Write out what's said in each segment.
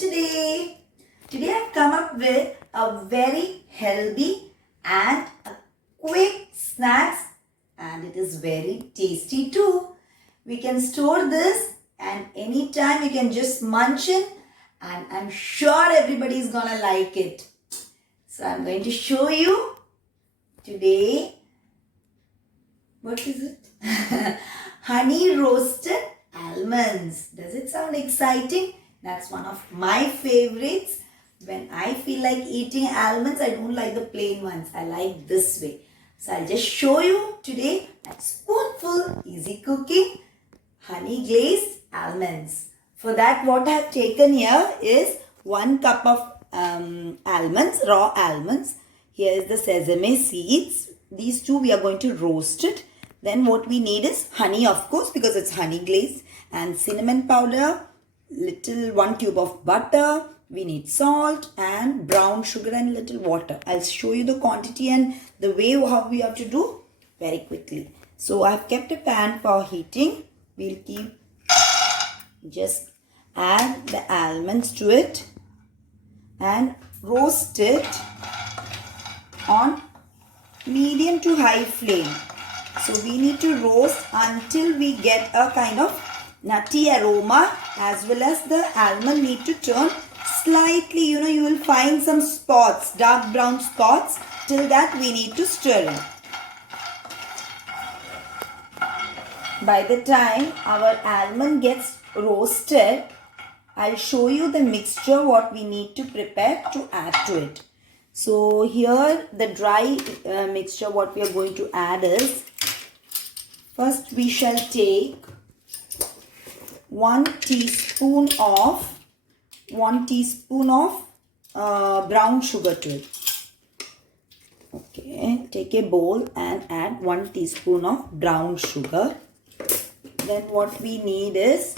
today? Today I've come up with a very healthy and a quick snacks, and it is very tasty too. We can store this and anytime you can just munch in, and I'm sure everybody is gonna like it. So I'm going to show you today. What is it? Honey roasted almonds. Does it sound exciting? That's one of my favorites. When I feel like eating almonds, I don't like the plain ones. I like this way. So I'll just show you today at Spoonful Easy Cooking honey glazed almonds. For that, what I have taken here is 1 cup of almonds, raw almonds. Here is the sesame seeds. These two we are going to roast it. Then what we need is honey, of course, because it's honey glazed, and cinnamon powder, 1 cube of butter. We need salt and brown sugar and little water. I'll show you the quantity and the way how we have to do very quickly. So I've kept a pan for heating. We'll just add the almonds to it and roast it on medium to high flame. So we need to roast until we get a kind of nutty aroma, as well as the almond need to turn slightly, you will find some spots, dark brown spots. Till that we need to stir it. By the time our almond gets roasted, I'll show you the mixture what we need to prepare to add to it. So here the dry mixture what we are going to add is, first we shall take 1 teaspoon of brown sugar to it. Okay, take a bowl and add 1 teaspoon of brown sugar. Then what we need is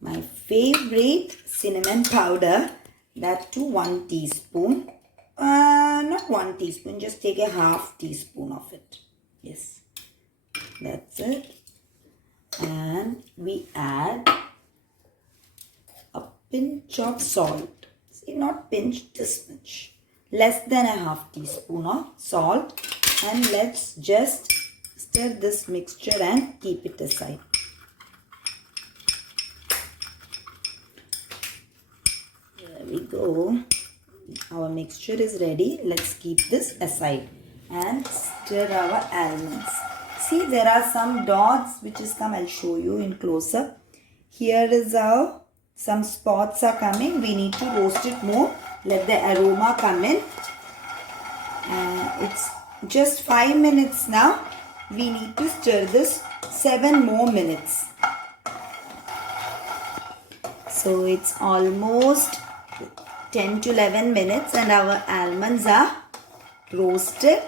my favorite cinnamon powder, that too 1 teaspoon. Not 1 teaspoon, just take a half teaspoon of it. Yes, that's it. And we add a pinch of salt. See, not pinch, this much. Less than a half teaspoon of salt. And let's just stir this mixture and keep it aside. There we go. Our mixture is ready. Let's keep this aside and stir our almonds. See, there are some dots which is come. I'll show you in close up. Here is how some spots are coming. We need to roast it more. Let the aroma come in. It's just 5 minutes now. We need to stir this 7 more minutes. So it's almost 10 to 11 minutes and our almonds are roasted.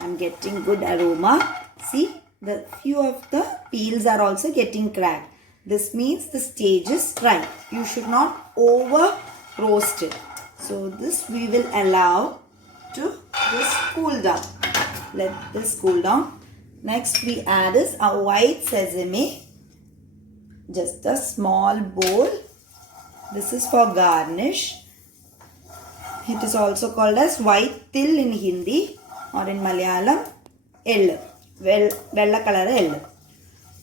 I'm getting good aroma. See, the few of the peels are also getting cracked. This means the stage is right. You should not over roast it. So this we will allow to just cool down. Let this cool down. Next we add is our white sesame. Just a small bowl. This is for garnish. It is also called as white till in Hindi, or in Malayalam, ellu. Vella color ellu.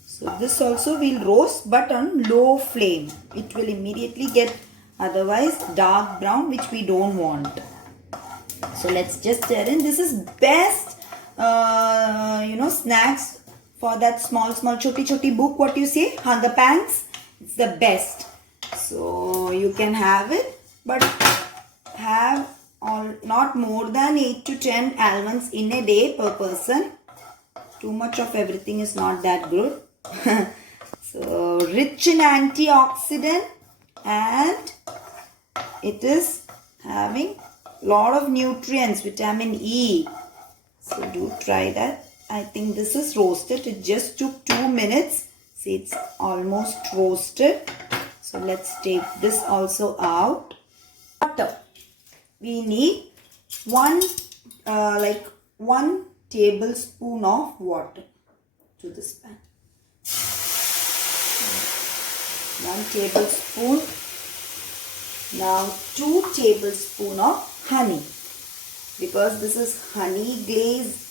So this also will roast but on low flame. It will immediately get otherwise dark brown, which we don't want. So let's just stir in. This is best snacks for that small choti book, what you say, hunger pangs. It's the best. So you can have it, but have not more than 8 to 10 almonds in a day per person. Too much of everything is not that good. So rich in antioxidant, and it is having lot of nutrients, vitamin E. So do try that. I think this is roasted. It just took 2 minutes. See, it's almost roasted. So let's take this also out. Butter. We need 1 tablespoon of water to this pan. 1 tablespoon Now 2 tablespoons of honey. Because this is honey glazed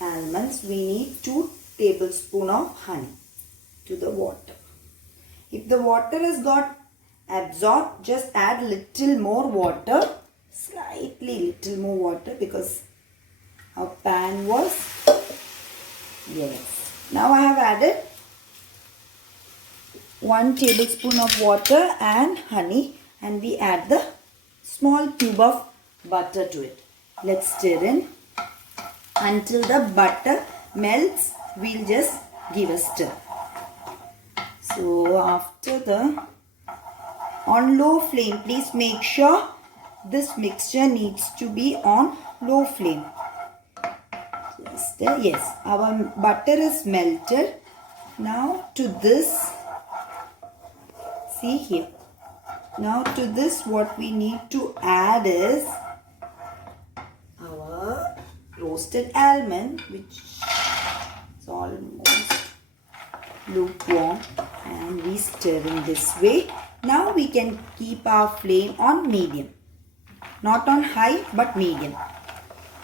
almonds, we need 2 tablespoons of honey to the water. If the water has got absorbed, just add little more water, slightly little more water, because our pan was, yes. Now I have added 1 tablespoon of water and honey, and we add the small cube of butter to it. Let's stir in until the butter melts. We'll just give a stir. So after on low flame, please make sure this mixture needs to be on low flame. Just yes, our butter is melted. Now to this, see here. Now to this, what we need to add is our roasted almond, which is almost lukewarm, and we stir in this way. Now we can keep our flame on medium, not on high but medium.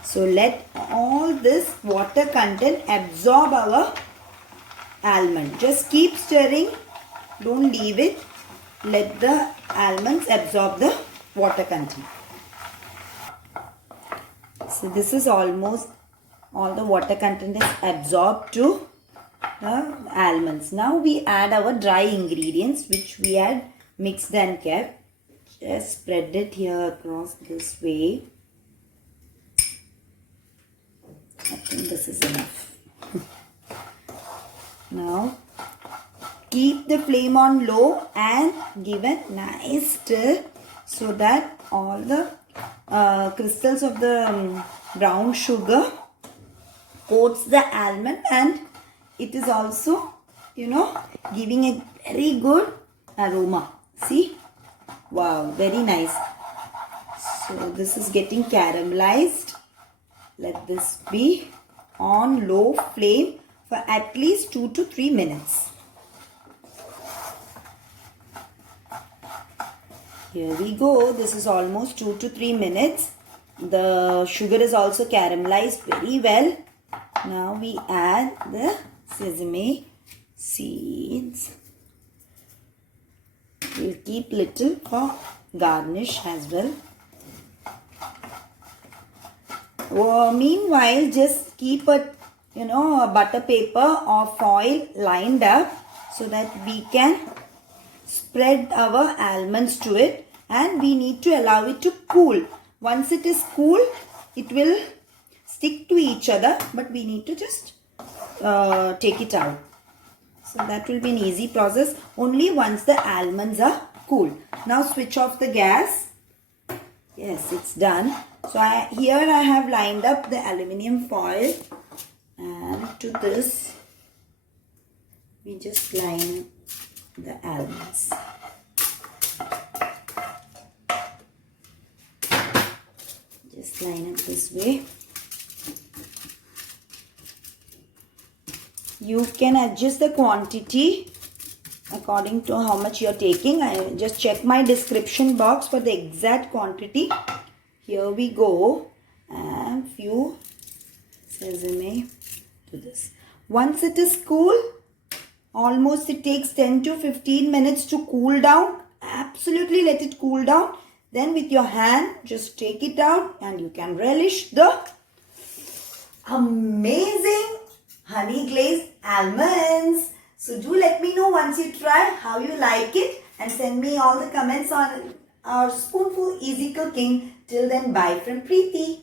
So let all this water content absorb our almond. Just keep stirring, don't leave it. Let the almonds absorb the water content. So this is almost all the water content is absorbed to the almonds. Now we add our dry ingredients, which we had mixed and kept. Just spread it here across this way. I think this is enough. Now keep the flame on low and give a nice stir so that all the crystals of the brown sugar coats the almond, and it is also, giving a very good aroma. See? Wow, very nice. So this is getting caramelized. Let this be on low flame for at least 2 to 3 minutes. Here we go. This is almost 2 to 3 minutes. The sugar is also caramelized very well. Now we add the sesame seeds. We'll keep little for garnish as well. Meanwhile, just keep a butter paper or foil lined up so that we can spread our almonds to it, and we need to allow it to cool. Once it is cool, it will stick to each other, but we need to just take it out. So that will be an easy process only once the almonds are cool. Now switch off the gas. Yes, it's done. So here I have lined up the aluminium foil, and to this we just line the almonds. Just line it this way. You can adjust the quantity according to how much you are taking. I just check my description box for the exact quantity. Here we go, and few sesame to this. Once it is cool, almost it takes 10 to 15 minutes to cool down. Absolutely let it cool down. Then with your hand, just take it out and you can relish the amazing honey glazed almonds. So do let me know once you try how you like it, and send me all the comments on our Spoonful Easy Cooking. Till then, bye from Preeti.